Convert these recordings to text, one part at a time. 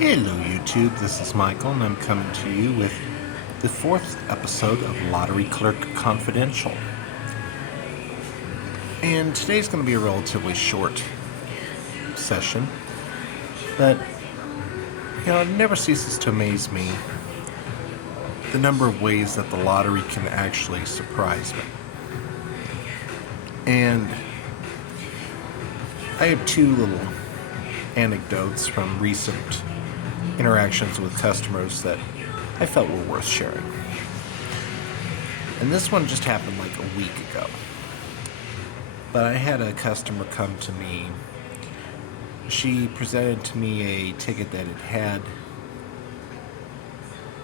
Hello YouTube, this is Michael and I'm coming to you with the fourth episode of Lottery Clerk Confidential. And today's going to be a relatively short session, but it never ceases to amaze me the number of ways that the lottery can actually surprise me. And I have two little anecdotes from recent interactions with customers that I felt were worth sharing. And this one just happened like a week ago. But I had a customer come to me. She presented to me a ticket that it had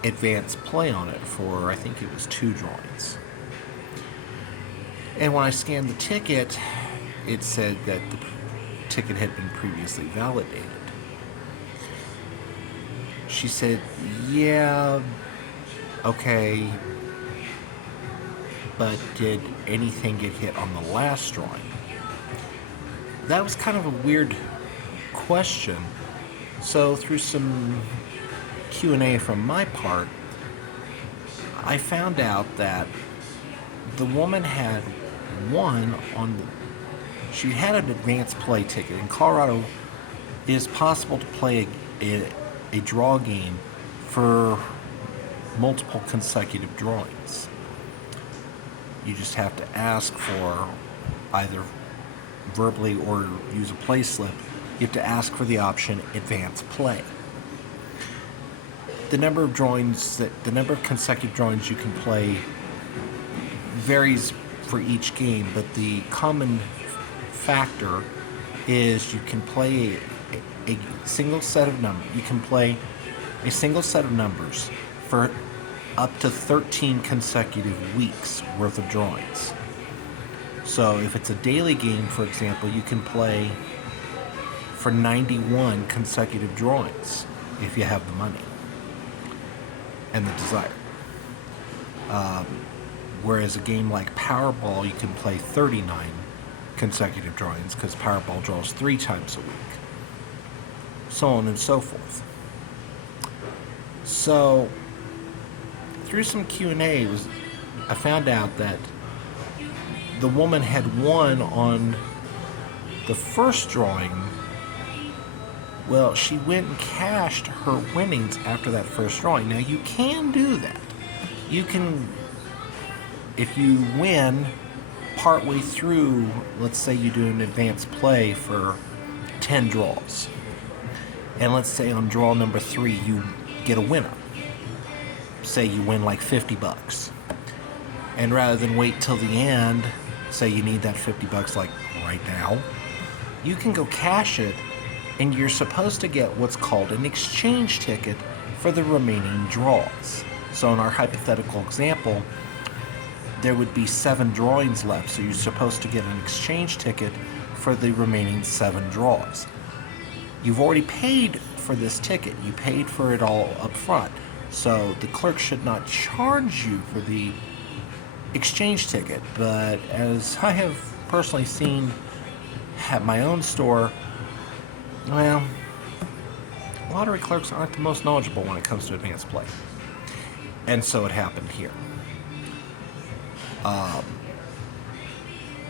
advanced play on it for, I think it was 2 drawings. And when I scanned the ticket, it said that the ticket had been previously validated. She said, yeah, okay, but did anything get hit on the last drawing? That was kind of a weird question. So through some Q&A from my part, I found out that the woman had won she had an advanced play ticket. In Colorado, it is possible to play a draw game for multiple consecutive drawings. You just have to ask for either verbally or use a play slip. You have to ask for the option advanced play. The number of consecutive drawings you can play varies for each game, but the common factor is you can play a single set of numbers. You can play a single set of numbers for up to 13 consecutive weeks worth of drawings. So if it's a daily game, for example, you can play for 91 consecutive drawings if you have the money and the desire. Whereas a game like Powerball, you can play 39 consecutive drawings because Powerball draws 3 times a week. So on and so forth. So through some Q&A, I found out that the woman had won on the first drawing. Well, she went and cashed her winnings after that first drawing. Now you can do that. You can, if you win partway through, let's say you do an advanced play for 10 draws. And let's say on draw number 3 you get a winner. Say you win like $50. And rather than wait till the end, say you need that $50 like right now, you can go cash it, and you're supposed to get what's called an exchange ticket for the remaining draws. So in our hypothetical example, there would be 7 drawings left, so you're supposed to get an exchange ticket for the remaining 7 draws. You've already paid for this ticket. You paid for it all up front. So the clerk should not charge you for the exchange ticket. But as I have personally seen at my own store, well, lottery clerks aren't the most knowledgeable when it comes to advanced play. And so it happened here.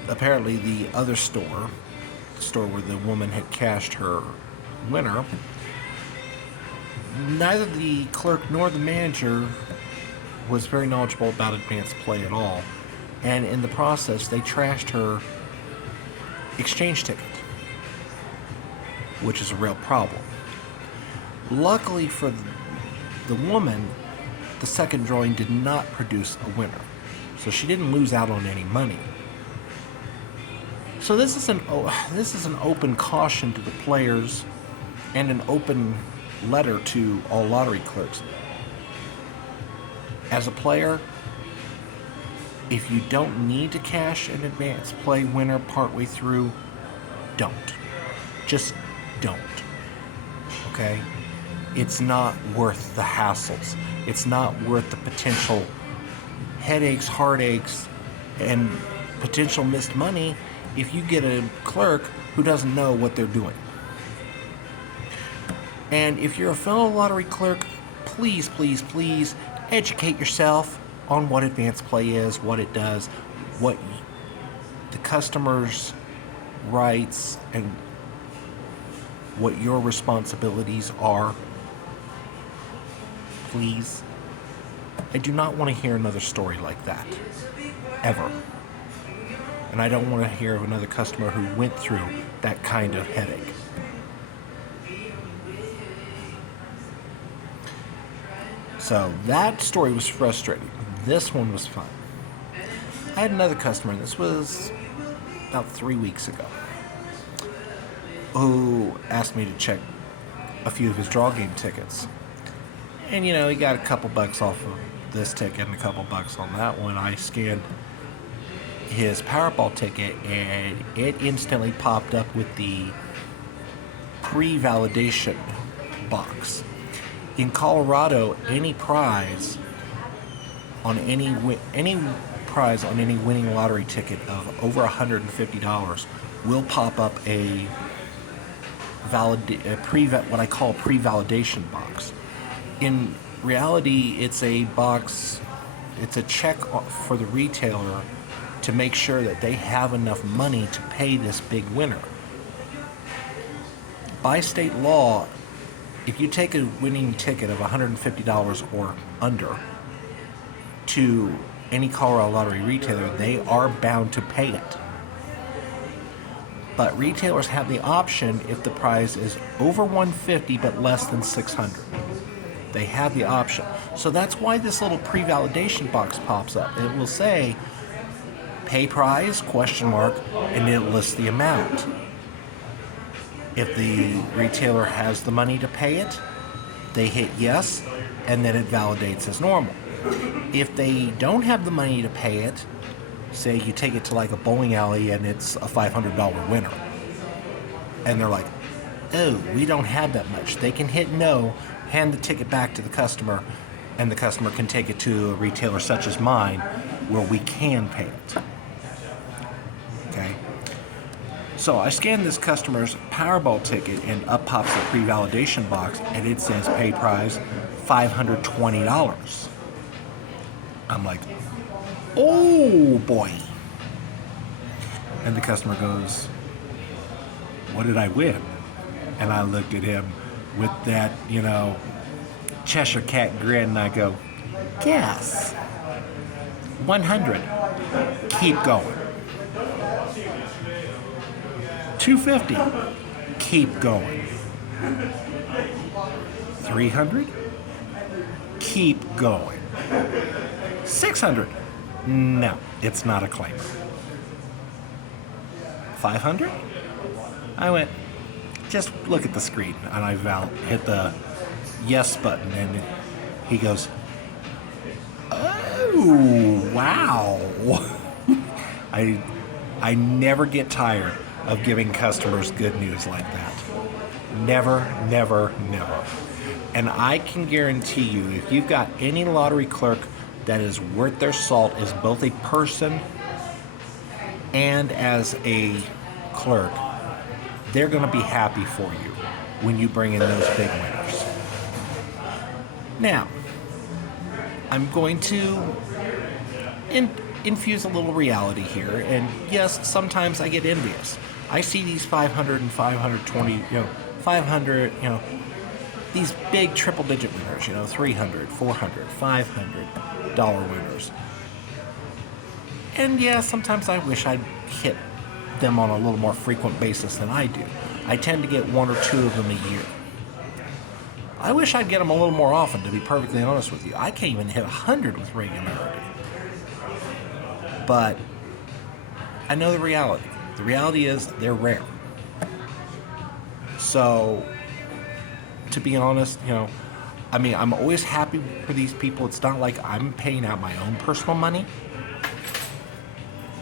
Apparently the other store where the woman had cashed her winner, neither the clerk nor the manager was very knowledgeable about advanced play at all, and in the process they trashed her exchange ticket, which is a real problem. Luckily for the woman, the second drawing did not produce a winner, so she didn't lose out on any money. So this is an open caution to the players and an open letter to all lottery clerks. As a player, if you don't need to cash an advanced play winner partway through, don't. Just don't. Okay? It's not worth the hassles. It's not worth the potential headaches, heartaches, and potential missed money if you get a clerk who doesn't know what they're doing. And if you're a fellow lottery clerk, please, please, please educate yourself on what advance play is, what it does, what the customer's rights, and what your responsibilities are. Please. I do not want to hear another story like that. Ever. And I don't want to hear of another customer who went through that kind of headache. So that story was frustrating. This one was fun. I had another customer, and this was about 3 weeks ago, who asked me to check a few of his draw game tickets. And he got a couple bucks off of this ticket and a couple bucks on that one. I scanned his Powerball ticket, and it instantly popped up with the pre-validation box. In Colorado, any prize on any winning lottery ticket of over $150 will pop up what I call a pre-validation box. In reality, it's a box. It's a check for the retailer to make sure that they have enough money to pay this big winner. By state law, if you take a winning ticket of $150 or under to any Colorado lottery retailer, they are bound to pay it. But retailers have the option if the prize is over $150 but less than $600. They have the option. So that's why this little pre-validation box pops up. It will say, pay prize, ? And it lists the amount. If the retailer has the money to pay it, they hit yes, and then it validates as normal. If they don't have the money to pay it, say you take it to like a bowling alley and it's a $500 winner, and they're like, oh, we don't have that much. They can hit no, hand the ticket back to the customer, and the customer can take it to a retailer such as mine where we can pay it. Okay? So I scanned this customer's Powerball ticket, and up pops the pre-validation box, and it says pay prize $520. I'm like, oh boy. And the customer goes, what did I win? And I looked at him with that, Cheshire Cat grin, and I go, guess. 100. Keep going. 250. Keep going. 300. Keep going. 600. No, it's not a claimer. 500. I went, just look at the screen, and I hit the yes button, and he goes, oh, wow. I never get tired of giving customers good news like that. Never, never, never. And I can guarantee you, if you've got any lottery clerk that is worth their salt as both a person and as a clerk, they're going to be happy for you when you bring in those big winners. Now, I'm going to infuse a little reality here, and yes, sometimes I get envious. I see these 500 and 520, 500, these big triple-digit winners, 300, 400, $500 winners. And yeah, sometimes I wish I'd hit them on a little more frequent basis than I do. I tend to get one or two of them a year. I wish I'd get them a little more often, to be perfectly honest with you. I can't even hit 100 with regularity. But I know the reality. The reality is they're rare. So, to be honest, I'm always happy for these people. It's not like I'm paying out my own personal money.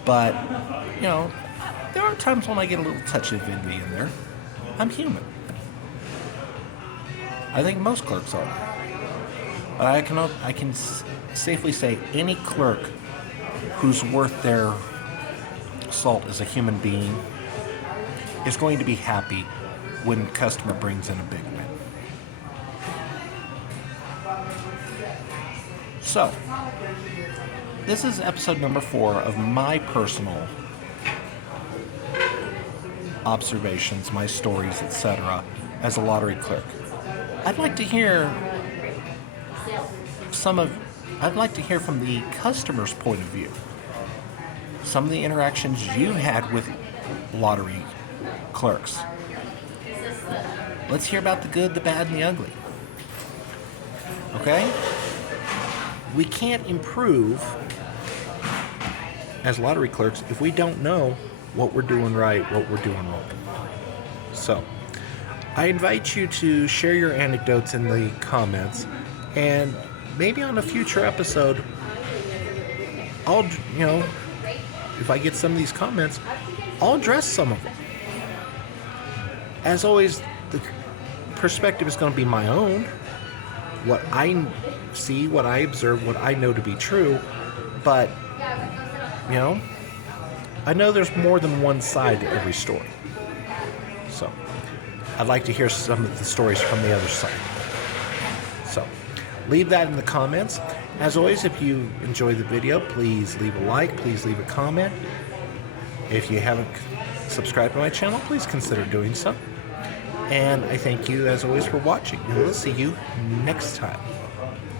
But, there are times when I get a little touch of envy in there. I'm human. I think most clerks are. But I can safely say any clerk who's worth their salt as a human being is going to be happy when the customer brings in a big win. So, this is episode number 4 of my personal observations, my stories, etc., as a lottery clerk. I'd like to hear from the customer's point of view. Some of the interactions you had with lottery clerks. Let's hear about the good, the bad, and the ugly. Okay? We can't improve as lottery clerks if we don't know what we're doing right, what we're doing wrong. So, I invite you to share your anecdotes in the comments, and maybe on a future episode, if I get some of these comments, I'll address some of them. As always, the perspective is going to be my own, what I see, what I observe, what I know to be true, but, I know there's more than one side to every story. So, I'd like to hear some of the stories from the other side. So, leave that in the comments. As always, if you enjoy the video, please leave a like, please leave a comment. If you haven't subscribed to my channel, please consider doing so. And I thank you, as always, for watching. And we'll see you next time.